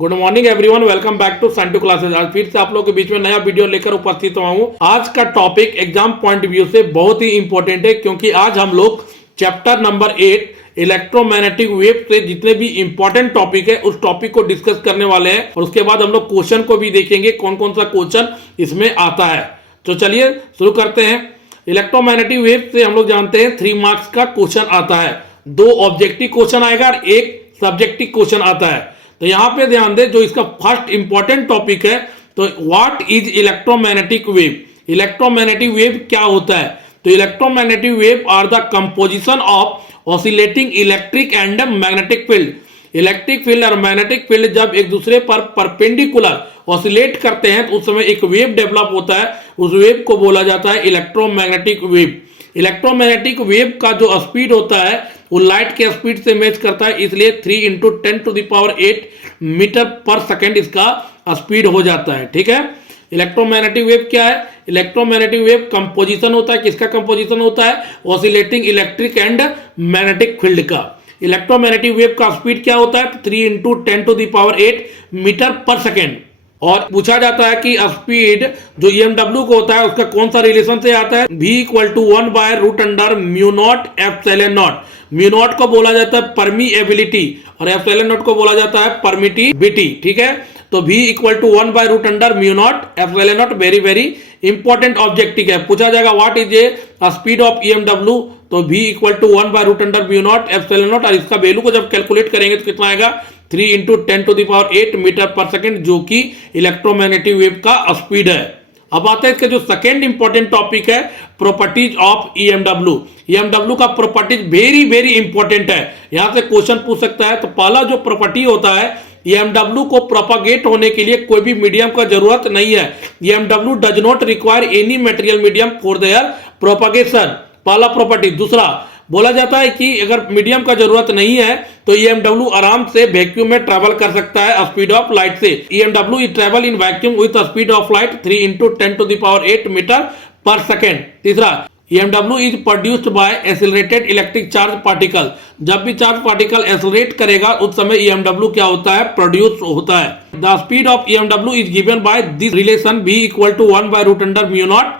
Good morning everyone, welcome back to Santu classes. आज फिर से आप लोगों के बीच में नया वीडियो लेकर उपस्थित हुआ हूं। आज का टॉपिक एग्जाम पॉइंट व्यू से बहुत ही इंपॉर्टेंट है, क्योंकि आज हम लोग चैप्टर नंबर 8 इलेक्ट्रोमैग्नेटिक वेव से जितने भी इंपॉर्टेंट टॉपिक है उस टॉपिक को डिस्कस करने वाले हैं, और उसके बाद हम लोग क्वेश्चन को भी देखेंगे कौन कौन सा क्वेश्चन इसमें आता है। तो चलिए शुरू करते हैं। इलेक्ट्रोमैग्नेटिक वेव से हम लोग जानते हैं 3 मार्क्स का क्वेश्चन आता है, 2 ऑब्जेक्टिव क्वेश्चन आएगा और 1 सब्जेक्टिव क्वेश्चन आता है। तो यहां पे ध्यान दें, जो इसका फर्स्ट इंपॉर्टेंट टॉपिक है, तो what is electromagnetic wave. Electromagnetic wave क्या होता है? तो electromagnetic wave are the composition of oscillating electric and magnetic field. Electric field और मैग्नेटिक फील्ड जब एक दूसरे पर परपेंडिकुलर ऑसिलेट करते हैं तो उस समय एक वेव डेवलप होता है, उस वेव को बोला जाता है इलेक्ट्रोमैग्नेटिक वेव। इलेक्ट्रोमैग्नेटिक वेव का जो स्पीड होता है वो लाइट के स्पीड से मैच करता है, इसलिए 3 × 10⁸ मीटर पर सेकेंड इसका स्पीड हो जाता है। ठीक है, इलेक्ट्रोमैग्नेटिक वेव क्या है? इलेक्ट्रोमैग्नेटिक वेव कंपोजिशन होता है, किसका कंपोजिशन होता है? Oscillating electric and magnetic field का। इलेक्ट्रोमैग्नेटिक वेव का स्पीड क्या होता है? 3 × 10⁸ मीटर पर सेकेंड। और पूछा जाता है कि स्पीड जो EMW को होता है उसका कौन सा रिलेशन से आता है? V = 1/√μ0ε0। μ0 को बोला जाता है परमीएबिलिटी और ε0 को बोला जाता है परमिटिविटी। ठीक है, तो V = 1/√μ0ε0 very very important objective है। पूछा जाएगा what is a speed of EMW, तो V = 1/√μ0ε0, और इसका वैल्यू को जब कैलकुलेट करेंगे तो कितना आएगा? 3 × 10⁸ मीटर पर सेकेंड, जो कि इलेक्ट्रोमैग्नेटिक वेव का स्पीड है। अब आता है इसका जो सेकेंड इंपॉर्टेंट टॉपिक है, प्रॉपर्टीज ऑफ EMW। EMW का प्रॉपर्टीज वेरी वेरी इंपॉर्टेंट है, यहां से क्वेश्चन पूछ सकता है। तो पहला जो प्रॉपर्टी होता है, EMW को प्रोपागेट होने के लिए कोई भी मीडियम का जरूरत नहीं है। EMW does not require any material medium for their propagation, पहला प्रॉपर्टी। दूसरा बोला जाता है कि अगर मीडियम का जरूरत नहीं है तो EMW आराम से वैक्यूम में ट्रैवल कर सकता है स्पीड ऑफ लाइट से। EMW is travel in vacuum with speed of light 3 × 10⁸ metre per second. तीसरा, EMW is produced by accelerated electric charge particle. जब भी चार्ज पार्टिकल एक्सेलरेट करेगा उस समय EMW क्या होता है? प्रोड्यूस होता है। The speed of EMW is given by this relation V = 1/√μ0ε0।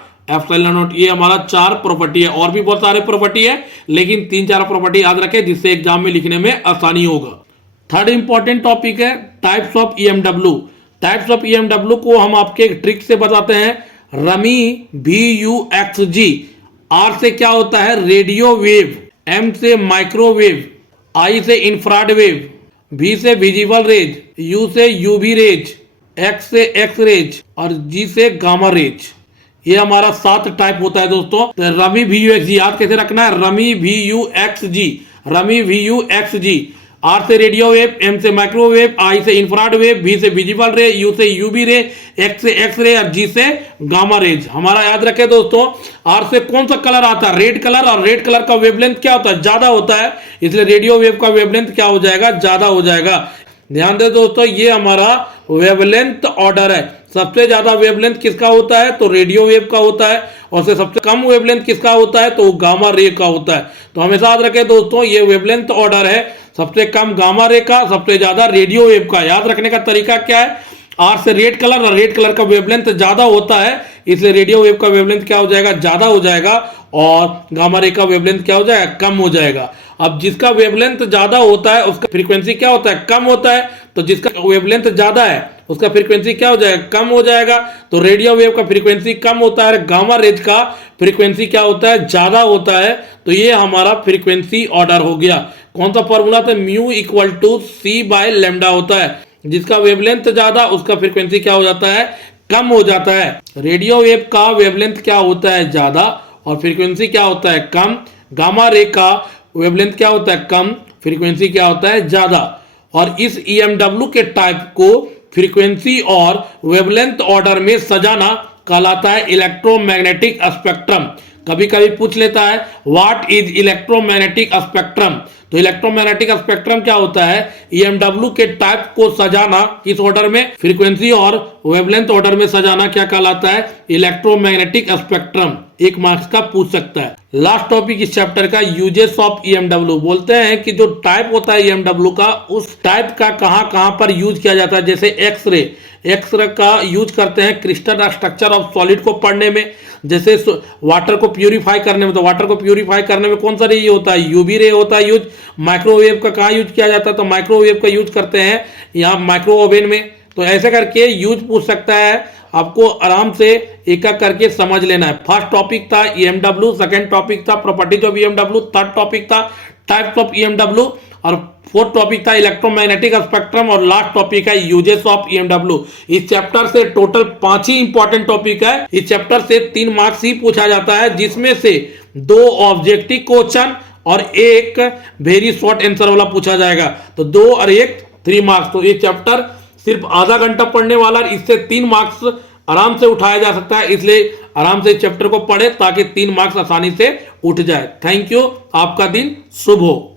ये हमारा 4 प्रॉपर्टी है, और भी बहुत सारे प्रॉपर्टी है, लेकिन 3-4 प्रॉपर्टी याद रखें जिससे एग्जाम में लिखने में आसानी होगा। थर्ड इंपॉर्टेंट टॉपिक है types of EMW। Types of EMW को हम आपके एक ट्रिक से बताते हैं। Rummy VUXG। R से क्या होता है? रेडियो वेव, M से माइक्रोवेव, I से इंफ्रारेड वेव, V से विजिबल रेज, U से UV रेज, X से एक्स रेज और G से गामा रेज। ये हमारा 7 टाइप होता है दोस्तों। तो रमी VUXG याद कैसे रखना है? Rummy VUXG, rummy VUXG। R से रेडियो वेव, M से माइक्रोवेव, I से इंफ्रारेड वेव, V से विजिबल रे, U से UV रे, X से एक्स रे और G से गामा रेज। हमारा याद रखें दोस्तों, R से कौन सा कलर आता है? रेड कलर, और रेड कलर का वेवलेंथ क्या होता है? ज्यादा होता है, इसलिए रेडियो वेव का वेवलेंथ क्या हो जाएगा? ज्यादा हो जाएगा। ध्यान दे दोस्तों, ये हमारा वेवलेंथ ऑर्डर है। सबसे ज्यादा वेवलेंथ किसका होता है? तो रेडियो वेव का होता है, और सबसे कम वेवलेंथ किसका होता है? तो गामा रे का होता है। तो हमेशा याद रखें दोस्तों, ये वेवलेंथ ऑर्डर है, सबसे कम गामा रे का, सबसे ज्यादा रेडियो वेव का। याद रखने का तरीका क्या है? आर से रेड कलर, और रेड कलर का वेवलेंथ ज्यादा होता है, इसलिए रेडियो वेव का वेवलेंथ क्या हो जाएगा? ज्यादा हो जाएगा, और गामा रे का वेवलेंथ क्या हो जाएगा? कम हो जाएगा। अब जिसका वेवलेंथ ज्यादा होता है उसका फ्रीक्वेंसी क्या होता है? कम होता है। तो जिसका वेवलेंथ ज्यादा है उसका फ्रीक्वेंसी क्या हो जाएगा? कम हो जाएगा। तो रेडियो वेव का फ्रीक्वेंसी कम होता है, गामा रेज का फ्रीक्वेंसी क्या होता है? ज्यादा होता है। तो ये हमारा फ्रीक्वेंसी ऑर्डर हो गया। कौन सा फॉर्मूला था? म्यू = c/λ होता है। जिसका वेवलेंथ ज्यादा उसका फ्रीक्वेंसी क्या हो जाता है? कम हो जाता है। रेडियो वेव का वेवलेंथ क्या होता है? ज्यादा, और फ्रीक्वेंसी क्या होता है? कम। गामा रे का वेवलेंथ क्या होता है? कम, फ्रीक्वेंसी क्या होता है? ज्यादा। और इस EMW के टाइप को फ्रीक्वेंसी और वेवलेंथ ऑर्डर में सजाना कहलाता है इलेक्ट्रोमैग्नेटिक स्पेक्ट्रम। कभी कभी पूछ लेता है व्हाट इज इलेक्ट्रोमैग्नेटिक स्पेक्ट्रम। तो इलेक्ट्रोमैग्नेटिक स्पेक्ट्रम क्या होता है? EMW के टाइप को सजाना किस ऑर्डर में? फ्रीक्वेंसी और वेवलेंथ ऑर्डर में सजाना क्या कहलाता है? Electromagnetic spectrum. 1 मार्क्स का पूछ सकता है। लास्ट टॉपिक इस चैप्टर का यूजेस ऑफ ईएमडब्ल्यू। बोलते हैं कि जो टाइप होता है ईएमडब्ल्यू का, उस टाइप का कहां कहां पर यूज किया जाता है। जैसे एक्सरे का यूज करते हैं क्रिस्टल स्ट्रक्चर ऑफ सॉलिड को पढ़ने में, जैसे वाटर को प्यूरिफाई करने में। तो वाटर को प्यूरिफाई करने में कौन सा रे होता है, यूवी रे होता है यूज। माइक्रोवेव का कहाँ यूज किया जाता है, तो माइक्रोवेव का यूज करते हैं यहाँ माइक्रो ओवन में। तो ऐसे करके यूज पूछ सकता है, आपको आराम से एक एक करके समझ लेना है। फर्स्ट टॉपिक था ईएमडब्ल्यू, सेकंड टॉपिक था properties of EMW, third topic था टाइप्स ऑफ ईएमडब्ल्यू, और फोर्थ टॉपिक था इलेक्ट्रोमैग्नेटिक स्पेक्ट्रम, और लास्ट टॉपिक है यूजेस ऑफ ईएमडब्ल्यू। इस चैप्टर से टोटल 5 ही इंपॉर्टेंट टॉपिक है। इस चैप्टर से 3 मार्क्स ही पूछा जाता है, जिसमें से 2 ऑब्जेक्टिव क्वेश्चन और 1 वेरी शॉर्ट आंसर वाला पूछा जाएगा। तो 2 और 1 3 मार्क्स। तो ये चैप्टर सिर्फ आधा घंटा पढ़ने वाला, इससे 3 मार्क्स आराम से उठाया जा सकता है। इसलिए आराम से चैप्टर को पढ़े ताकि 3 मार्क्स आसानी से उठ जाए। थैंक यू, आपका दिन शुभ हो।